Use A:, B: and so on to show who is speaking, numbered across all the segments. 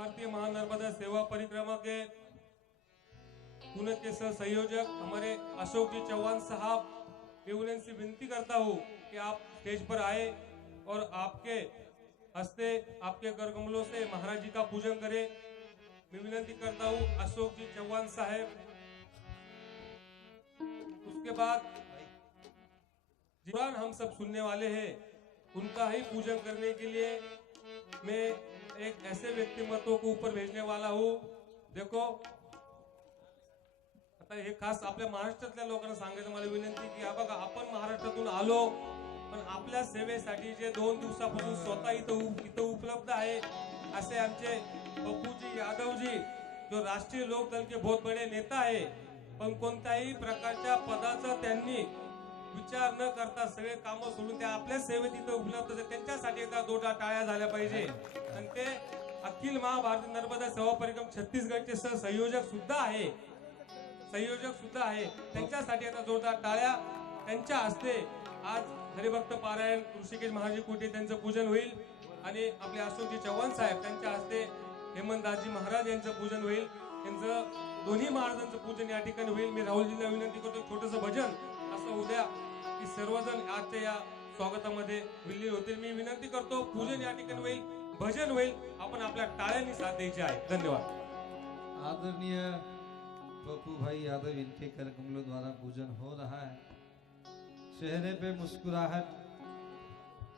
A: भारतीय महानर्मदा सेवा परिक्रमा के पुणे के सह संयोजक हमारे अशोक जी चौहान साहब, मैं उनसे विनती करता हूँ कि आप स्टेज पर आए और आपके हस्ते, आपके कर से महाराज जी का पूजन करें। मैं विनती करता हूँ अशोक जी चौहान साहब। उसके बाद कुरान हम सब सुनने वाले हैं, उनका ही पूजन करने के लिए मैं एक ऐसे व्यक्तिमत्व हो को ऊपर भेजने वाला हूँ। देखो आता हे खास आपल्या महाराष्ट्रातल्या लोकांना सांगायचं मला विनंती की हा बघा आपण महाराष्ट्रातून आलो पण आपल्या सेवेसाठी जे दोन दिवसापासून स्वतः इथं इथं उपलब्ध आहे असे आमचे पप्पूजी यादवजी जो राष्ट्रीय लोक के बहुत बडे नेता आहे पण कोणत्याही प्रकारच्या पदाचा त्यांनी विचार न करता सगळे कामं सोडून ते आपल्या सेवेत इथं उपलब्ध त्यांच्यासाठी एकदा दोटा टाळ्या झाल्या पाहिजे. आणि ते अखिल महाभारती नर्मदा सेवा परिक्रम छत्तीसगडचे सह संयोजक सुद्धा आहे. संयोजक सुद्धा आहे. त्यांच्यासाठी आता जोरदार टाळ्या त्यांच्या हस्ते आज हरिभक्त पारायण ऋषिकेश महाजी कोटे त्यांचं पूजन होईल. आणि आपले अशोकजी चव्हाण साहेब त्यांच्या हस्ते हेमंतदासजी महाराज यांचं पूजन होईल. त्यांचं दोन्ही महाराजांचं पूजन या ठिकाणी होईल. मी राहुलजीला विनंती करतो छोटंसं भजन उद्या विलीन विनंती करतो, पूजन भजन साथ धन्यवाद.
B: आदरणीय पप्पू भाई यादव, इनके द्वारा पूजन हो रहा है। चेहरे पे मुस्कुराहट,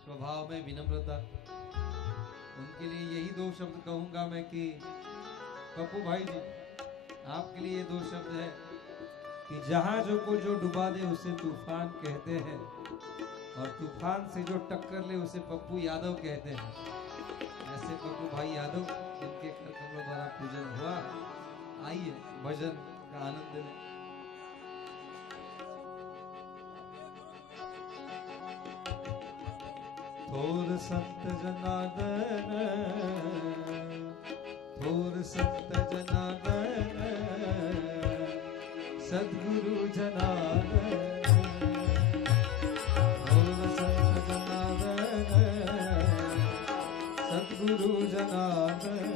B: स्वभाव में विनम्रता। उनके लिए यही दो शब्द कहूँगा मैं कि पप्पू भाई जी, आपके लिए ये दो शब्द है। कि जहाजों को जो डुबा दे उसे तूफ़ान कहते हैं, और तूफ़ान से जो टक्कर ले उसे पप्पू यादव कहते हैं। ऐसे पप्पू भाई यादव, जिनके कर कमलों द्वारा पूजन हुआ, आइए भजन का आनंद लें। थोर संत जनार्दन, थोर संत जनार्दन। सद्गुरु जनार्दन थोर संत जनार्दन सद्गुरु जनार्दन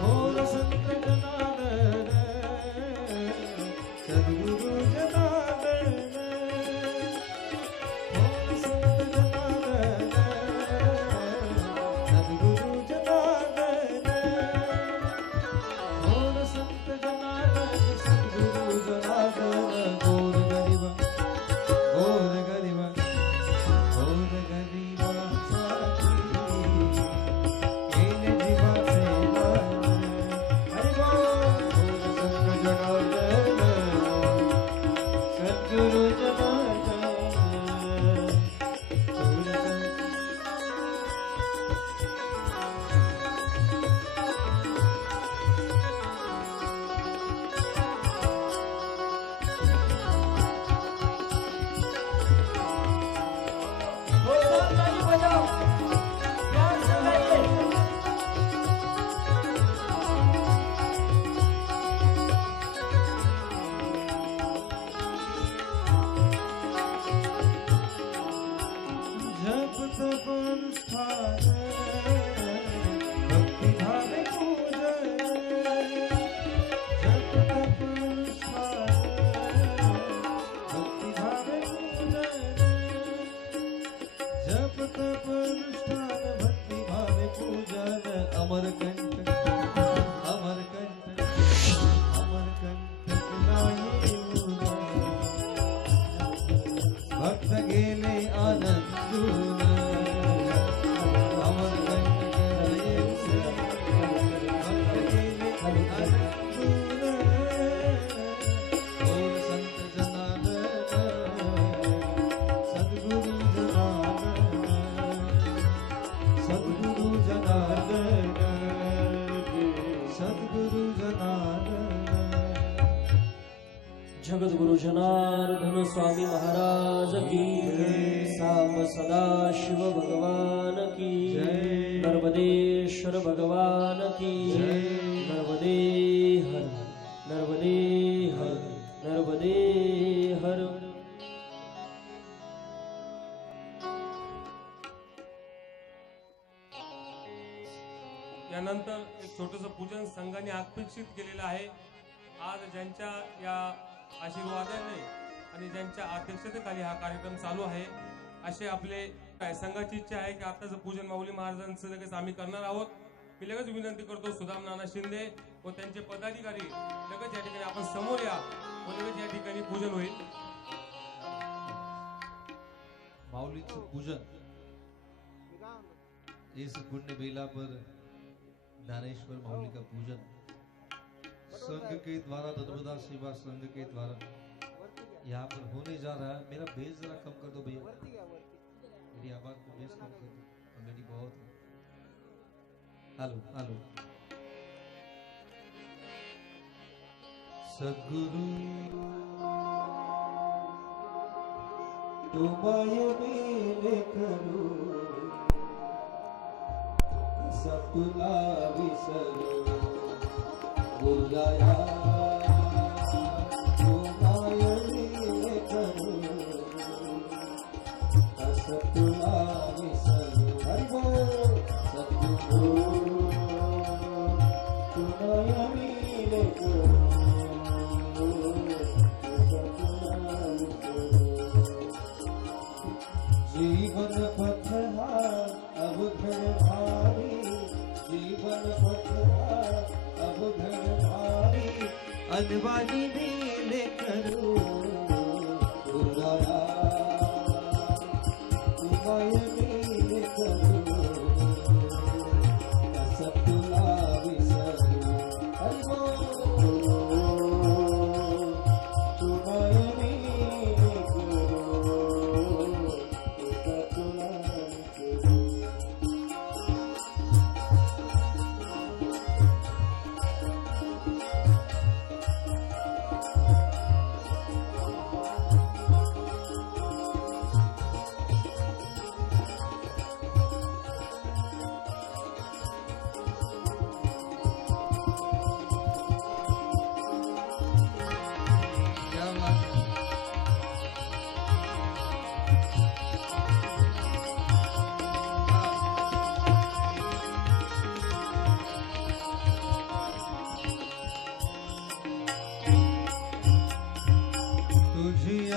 B: थोर संत जनार्दन
A: यानंतर एक छोटस पूजन संघाने अपेक्षित केलेलं आहे. आज ज्यांच्या या आशीर्वादाने आणि ज्यांच्या अध्यक्षतेखाली हा कार्यक्रम चालू आहे असे आपले काय संघाची इच्छा आहे की आताच पूजन माऊली महाराजांचं लगेच आम्ही करणार आहोत. मी लगेच विनंती करतो सुदाम नाना शिंदे व त्यांचे पदाधिकारी लगेच या ठिकाणी आपण समोर या व लगेच या ठिकाणी पूजन होईल.
B: माऊलीचं पूजन. इस बेला पर ज्ञानेश्वर माऊली का पूजन। संघ के द्वारा, नर्मदा सेवा संघ के द्वारा यहाँ पर होने जा रहा है। मेरा बेस जरा कम कर दो भैया। मेरी आवाज़ को बेस कम कर दो। ऑलरेडी बहुत है। Hello hello. सद्गुरु, तुम्हारे मेले करू सतुला विसरू गुरुराया तुम्हारे मेले करू सतुला विसरू हरि बोल सतगुरु तुम्हारे मेले करू सतुला विसरू जीवन पथ अनवानी नीले करो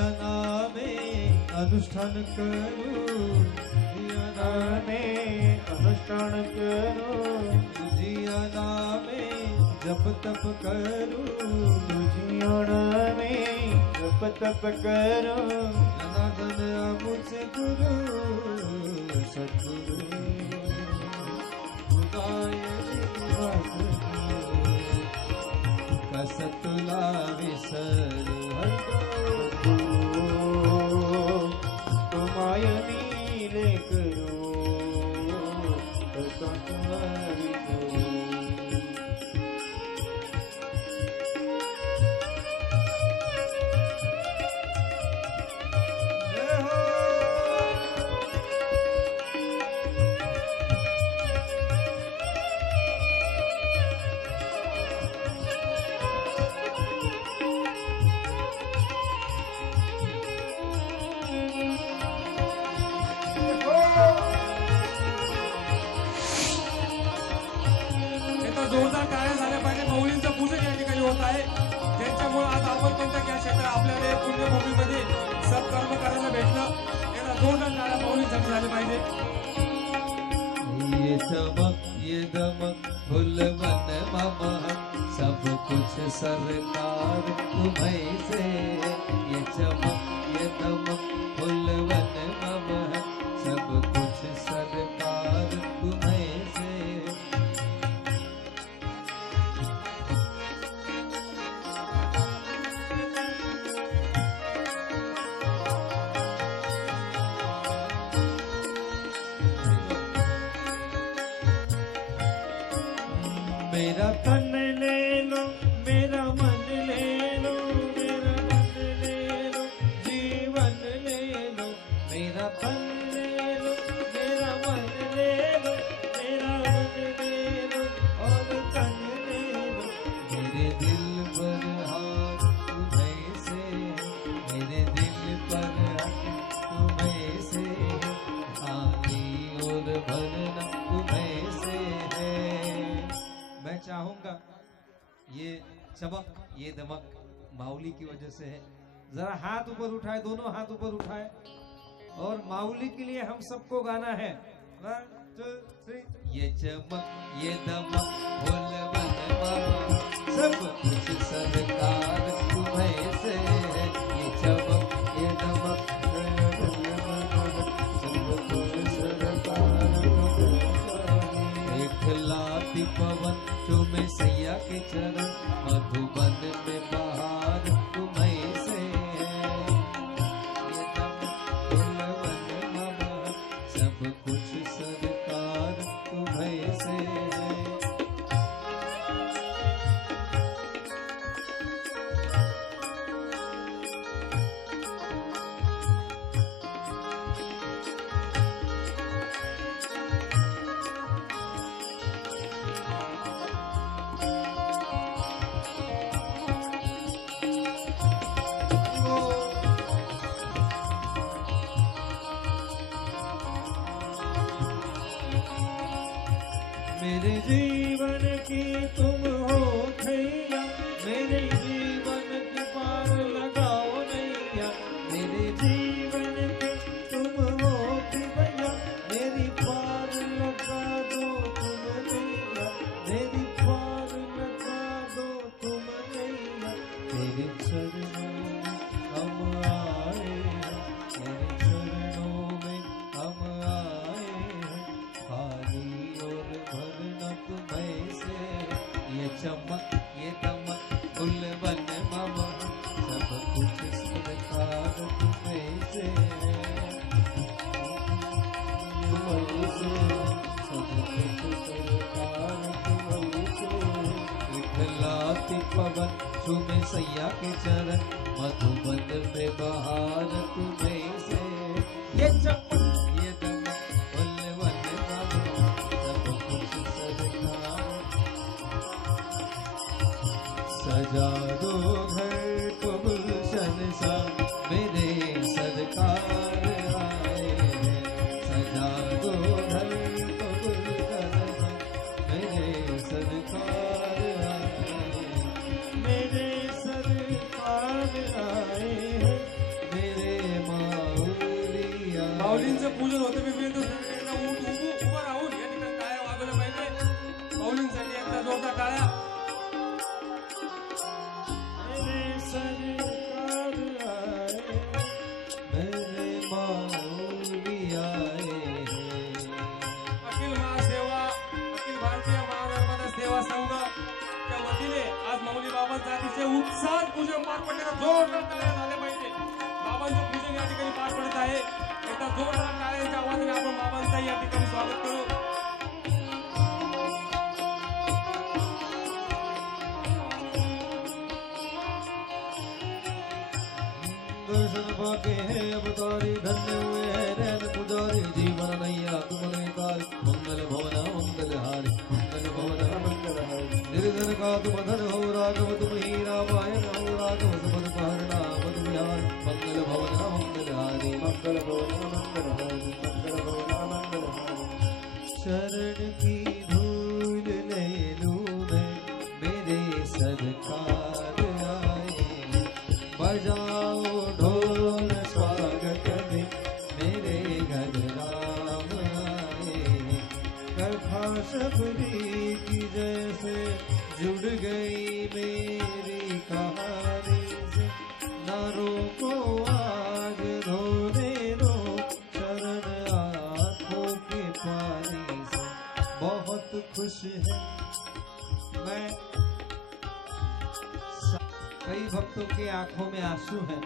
B: तुझिया नामे अनुष्ठान करू। तुझिया नामे अनुष्ठान करू। तुझिया नामे जप तप करू। तुझिया नामे जप तप करू। जनार्दन मुझसे गुरु उदाय निवास कसतुला
A: टाळ्या झाल्या पाहिजे. माऊलींचं पूजन या ठिकाणी होत आहे. त्यांच्यामुळे आज आपण म्हणता की या क्षेत्र आपल्याला या पुण्यभूमीमध्ये सत्कर्म करायला भेटलं. एकदा जोरदार टाळ्या माऊलींसाठी झाले पाहिजे.
B: ये चमक ये दमक फुलवन मम सब कुछ सरकार तुम्हें से। ये चमक ये दमक माउली की वजह से है। जरा हाथ ऊपर उठाए, दोनों हाथ ऊपर उठाए। और माउली के लिए हम सबको गाना है। वन टू थ्री ये चमक, ये दमक सब कुछ सरकार
A: Jackie Chan. अतिशय उत्साहात पूजन पार पडलेलं जोरदार टाळ्या झाल्या पाहिजे पूजन या पार पडत आहे एकदा जोरदार टाळ्यांच्या आवाजाने आपण बाबांचं या स्वागत करू।
B: दर्शन पाके हैं, अवतारी धन्य हुए हैं। नैन पुजारी, जीवन नैया तुमने तारी मंगल भवन, मंगल हारी। का तुम धन हो राघव तुम ही रामायण हो राघव समद पहरना मद विहार मंगल भवन मंगल आदि मंगल भवन भक्तों के आँखों में आँसू है,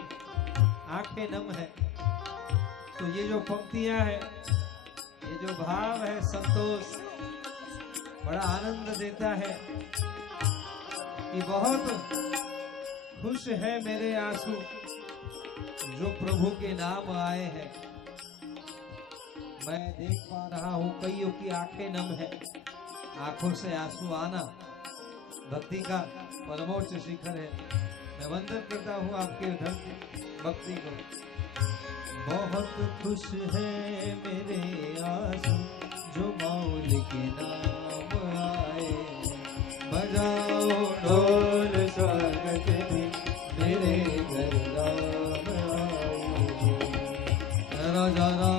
B: आँखें नम है। तो ये जो पंक्तियाँ है, ये जो भाव है संतोष, बड़ा आनंद देता है कि बहुत खुश है मेरे आँसू जो प्रभु के नाम आए हैं। मैं देख पा रहा हूँ कईयों की आँखें नम है। आँखों से आँसू आना भक्ति का परमोच्च शिखर है। मैं वंदन करता हूँ आपके धन भक्ति को। बहुत खुश है मेरे आँसू जो मौल के नाम आए। बजाओ
C: ढोल स्वागत में मेरे घर राम आए
B: राजा राम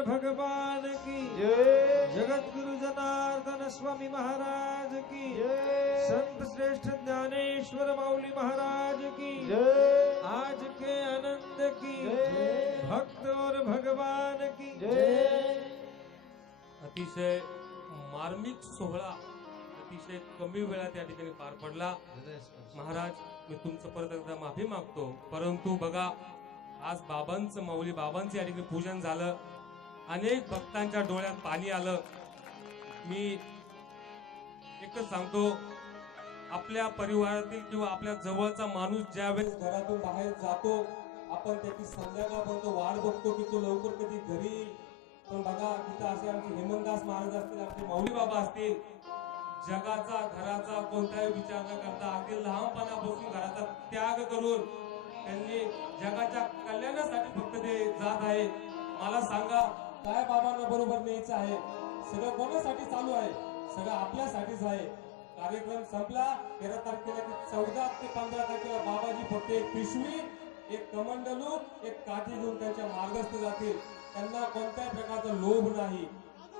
B: भगवान की।
C: जय।
B: जगत गुरु जनार्दन स्वामी महाराज की।
C: जय।
B: संत श्रेष्ठ ज्ञानेश्वर माऊली महाराज की।
C: जय।
B: आज के आनंद की।
C: जय।
B: भक्त और भगवान की।
C: जय।
A: अतिशय मार्मिक सोहळा अतिशय कमी वेळात या ठिकाणी पार पडला. महाराज मी तुमचं परत एकदा माफी मागतो. परंतु बघा आज बाबांचं माऊली बाबांचं या ठिकाणी पूजन झालं. अनेक भक्तांच्या डोळ्यात पाणी आलं मी एकच सांगतो आपल्या परिवारातील किंवा आपल्या जवळचा माणूस ज्यावेळेस घरातून बाहेर जातो आपण त्याची संध्याकाळपर्यंत वाट बघतो की तो लवकर कधी घरी येईल. पण बघा तिथं असे आमचे हेमंतदास महाराज असतील आमचे माऊली बाबा असतील जगाचा घराचा कोणताही विचार न करता अगदी लहानपणापासून घराचा त्याग करून त्यांनी जगाच्या कल्याणासाठी फक्त ते जात आहे मला सांगा काय बाबांना बरोबर न्यायचं आहे. सगळं कोणासाठी चालू आहे? सगळं आपल्यासाठीच आहे. कार्यक्रम संपला. तेरा तारखेला ते चौदा ते पंधरा तारखेला बाबाजी फक्त एक पिशवी एक कमंडलू एक काठी घेऊन त्यांच्या मार्गस्थ जातील. त्यांना कोणत्याही प्रकारचा लोभ नाही.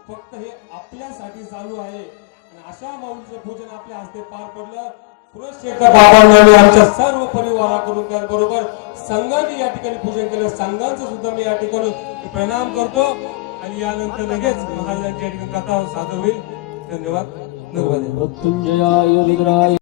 A: फक्त हे आपल्यासाठी चालू आहे. आणि अशा माऊलीचं पूजन आपल्या हस्ते पार पडलं. पुरस्कार बाबांनी आणि आमच्या सर्व परिवाराकडून त्याचबरोबर संघाने या ठिकाणी पूजन केलं. संघांचं सुद्धा मी या ठिकाणी प्रणाम करतो. आणि यानंतर लगेच महाराजांच्या ठिकाणी कथा सादर होईल धन्यवाद. धन्यवाद.
C: मृत्युंजयाय रुद्राय